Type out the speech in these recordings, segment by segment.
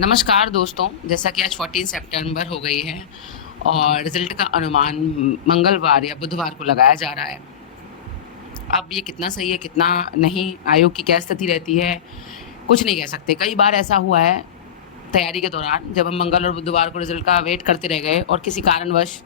नमस्कार दोस्तों, जैसा कि आज 14 सितंबर हो गई है और रिज़ल्ट का अनुमान मंगलवार या बुधवार को लगाया जा रहा है। अब ये कितना सही है, कितना नहीं, आयोग की क्या स्थिति रहती है, कुछ नहीं कह सकते। कई बार ऐसा हुआ है तैयारी के दौरान, जब हम मंगल और बुधवार को रिज़ल्ट का वेट करते रह गए और किसी कारणवश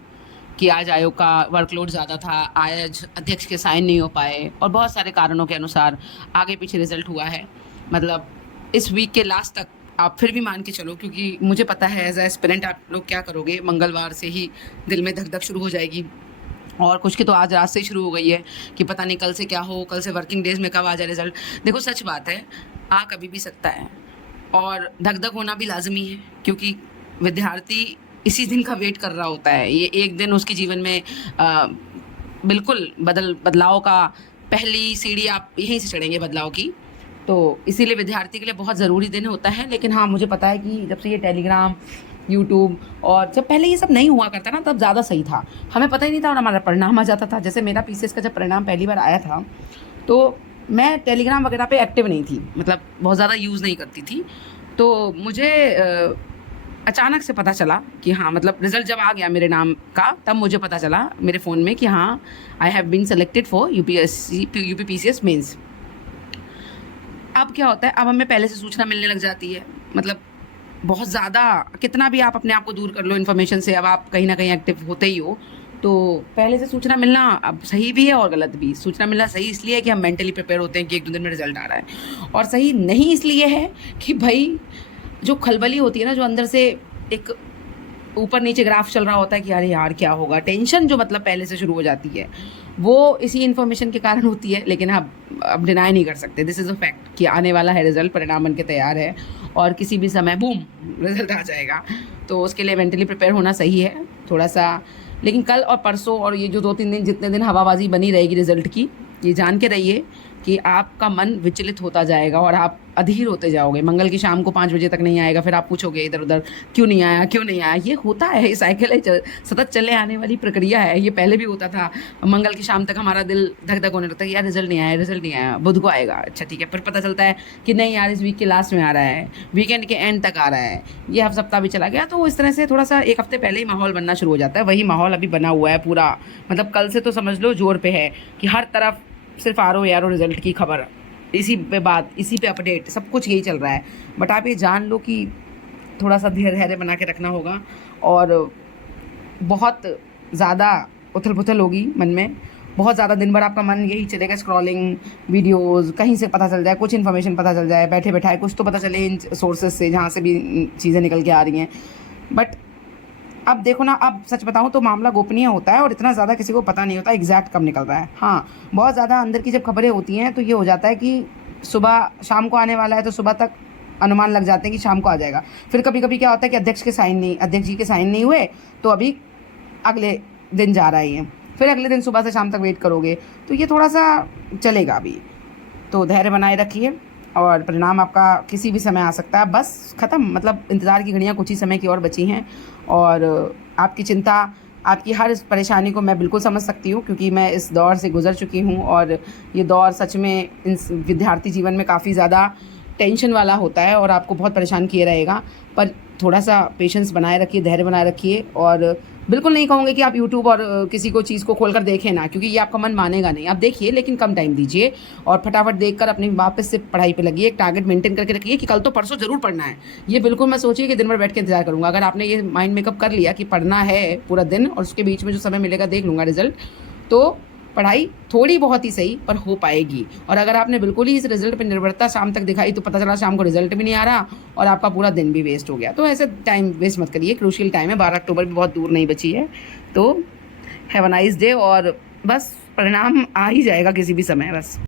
कि आज आयोग का वर्कलोड ज़्यादा था, आज अध्यक्ष के साइन नहीं हो पाए और बहुत सारे कारणों के अनुसार आगे पीछे रिज़ल्ट हुआ है। मतलब इस वीक के लास्ट तक आप फिर भी मान के चलो, क्योंकि मुझे पता है एज अ एस्पिरेंट आप लोग क्या करोगे। मंगलवार से ही दिल में धक धक शुरू हो जाएगी और कुछ की तो आज रात से ही शुरू हो गई है कि पता नहीं कल से क्या हो, कल से वर्किंग डेज में कब आ जाए रिजल्ट। देखो सच बात है, आ कभी भी सकता है और धक धक होना भी लाजमी है, क्योंकि विद्यार्थी इसी दिन का वेट कर रहा होता है। ये एक दिन उसके जीवन में बिल्कुल बदलाव का पहली सीढ़ी आप यहीं से चढ़ेंगे बदलाव की। तो इसीलिए विद्यार्थी के लिए बहुत ज़रूरी दिन होता है। लेकिन हाँ, मुझे पता है कि जब से ये टेलीग्राम, यूट्यूब और जब पहले ये सब नहीं हुआ करता ना, तब ज़्यादा सही था। हमें पता ही नहीं था और हमारा परिणाम आ जाता था। जैसे मेरा पीसीएस का जब परिणाम पहली बार आया था, तो मैं टेलीग्राम वगैरह पे एक्टिव नहीं थी, मतलब बहुत ज़्यादा यूज़ नहीं करती थी। तो मुझे अचानक से पता चला कि हाँ, मतलब रिज़ल्ट जब आ गया मेरे नाम का, तब मुझे पता चला मेरे फ़ोन में कि हाँ, I have been selected for UP PCS mains. अब क्या होता है, अब हमें पहले से सूचना मिलने लग जाती है। मतलब बहुत ज़्यादा, कितना भी आप अपने आप को दूर कर लो इन्फॉर्मेशन से, अब आप कहीं ना कहीं एक्टिव होते ही हो। तो पहले से सूचना मिलना अब सही भी है और गलत भी। सूचना मिलना सही इसलिए है कि हम मेंटली प्रिपेयर होते हैं कि एक दो दिन में रिजल्ट आ रहा है, और सही नहीं इसलिए है कि भाई जो खलबली होती है ना, जो अंदर से एक ऊपर नीचे ग्राफ चल रहा होता है कि अरे यार क्या होगा, टेंशन जो मतलब पहले से शुरू हो जाती है, वो इसी इन्फॉर्मेशन के कारण होती है। लेकिन अब डिनाई नहीं कर सकते, दिस इज़ अ फैक्ट कि आने वाला है रिजल्ट, परिणाम बन के तैयार है और किसी भी समय बूम रिजल्ट आ जाएगा। तो उसके लिए मेंटली प्रिपेयर होना सही है थोड़ा सा। लेकिन कल और परसों और ये जो 2-3 दिन, जितने दिन हवाबाजी बनी रहेगी रिजल्ट की, ये जान के रहिए कि आपका मन विचलित होता जाएगा और आप अधीर होते जाओगे। मंगल की शाम को 5 बजे तक नहीं आएगा, फिर आप पूछोगे इधर उधर क्यों नहीं आया, क्यों नहीं आया। ये होता है, ये साइकिल है, सतत चले आने वाली प्रक्रिया है। ये पहले भी होता था। मंगल की शाम तक हमारा दिल धक धक होने लगता है, यार रिजल्ट नहीं आया, रिजल्ट नहीं आया, बुध को आएगा, अच्छा ठीक है। फिर पता चलता है कि नहीं यार, इस वीक के लास्ट में आ रहा है, वीकेंड के एंड तक आ रहा है, ये सप्ताह भी चला गया। तो इस तरह से थोड़ा सा एक हफ्ते पहले ही माहौल बनना शुरू हो जाता है। वही माहौल अभी बना हुआ है पूरा, मतलब कल से तो समझ लो जोर पे है कि हर तरफ सिर्फ आरो यारो रिजल्ट की खबर, इसी पे बात, इसी पे अपडेट, सब कुछ यही चल रहा है। बट आप ये जान लो कि थोड़ा सा धैर्य बना के रखना होगा और बहुत ज़्यादा उथल पुथल होगी मन में। बहुत ज़्यादा दिन भर आपका मन यही चलेगा, स्क्रॉलिंग, वीडियोज़, कहीं से पता चल जाए, कुछ इन्फॉर्मेशन पता चल जाए, बैठे बैठाए कुछ तो पता चले इन सोर्सेज से जहाँ से भी चीज़ें निकल के आ रही हैं। बट अब देखो ना, अब सच बताऊँ तो मामला गोपनीय होता है और इतना ज़्यादा किसी को पता नहीं होता एग्जैक्ट कब निकल रहा है। हाँ, बहुत ज़्यादा अंदर की जब खबरें होती हैं तो ये हो जाता है कि सुबह शाम को आने वाला है, तो सुबह तक अनुमान लग जाते हैं कि शाम को आ जाएगा। फिर कभी कभी क्या होता है कि अध्यक्ष जी के साइन नहीं हुए, तो अभी अगले दिन जा रहा है ये, फिर अगले दिन सुबह से शाम तक वेट करोगे, तो ये थोड़ा सा चलेगा अभी। तो धैर्य बनाए रखिए और परिणाम आपका किसी भी समय आ सकता है। बस ख़त्म, मतलब इंतज़ार की घड़ियाँ कुछ ही समय की और बची हैं। और आपकी चिंता, आपकी हर इस परेशानी को मैं बिल्कुल समझ सकती हूँ, क्योंकि मैं इस दौर से गुज़र चुकी हूँ और ये दौर सच में इस विद्यार्थी जीवन में काफ़ी ज़्यादा टेंशन वाला होता है और आपको बहुत परेशान किए रहेगा। पर थोड़ा सा पेशेंस बनाए रखिए, धैर्य बनाए रखिए। और बिल्कुल नहीं कहूँगी कि आप यूट्यूब और किसी को चीज़ को खोल कर देखें ना, क्योंकि ये आपका मन मानेगा नहीं। आप देखिए, लेकिन कम टाइम दीजिए और फटाफट देखकर अपनी वापस से पढ़ाई पे लगिए। एक टारगेट मेंटेन करके रखिए कि कल तो परसों ज़रूर पढ़ना है। ये बिल्कुल मैं सोचिए कि दिन भर बैठ के इंतजार करूँगा। अगर आपने ये माइंड मेकअप कर लिया कि पढ़ना है पूरा दिन और उसके बीच में जो समय मिलेगा देख लूँगा रिजल्ट, तो पढ़ाई थोड़ी बहुत ही सही पर हो पाएगी। और अगर आपने बिल्कुल ही इस रिजल्ट पर निर्भरता शाम तक दिखाई, तो पता चला शाम को रिजल्ट भी नहीं आ रहा और आपका पूरा दिन भी वेस्ट हो गया। तो ऐसे टाइम वेस्ट मत करिए, क्रूशियल टाइम है, 12 अक्टूबर भी बहुत दूर नहीं बची है। तो हैव अ नाइस डे और बस परिणाम आ ही जाएगा किसी भी समय, बस।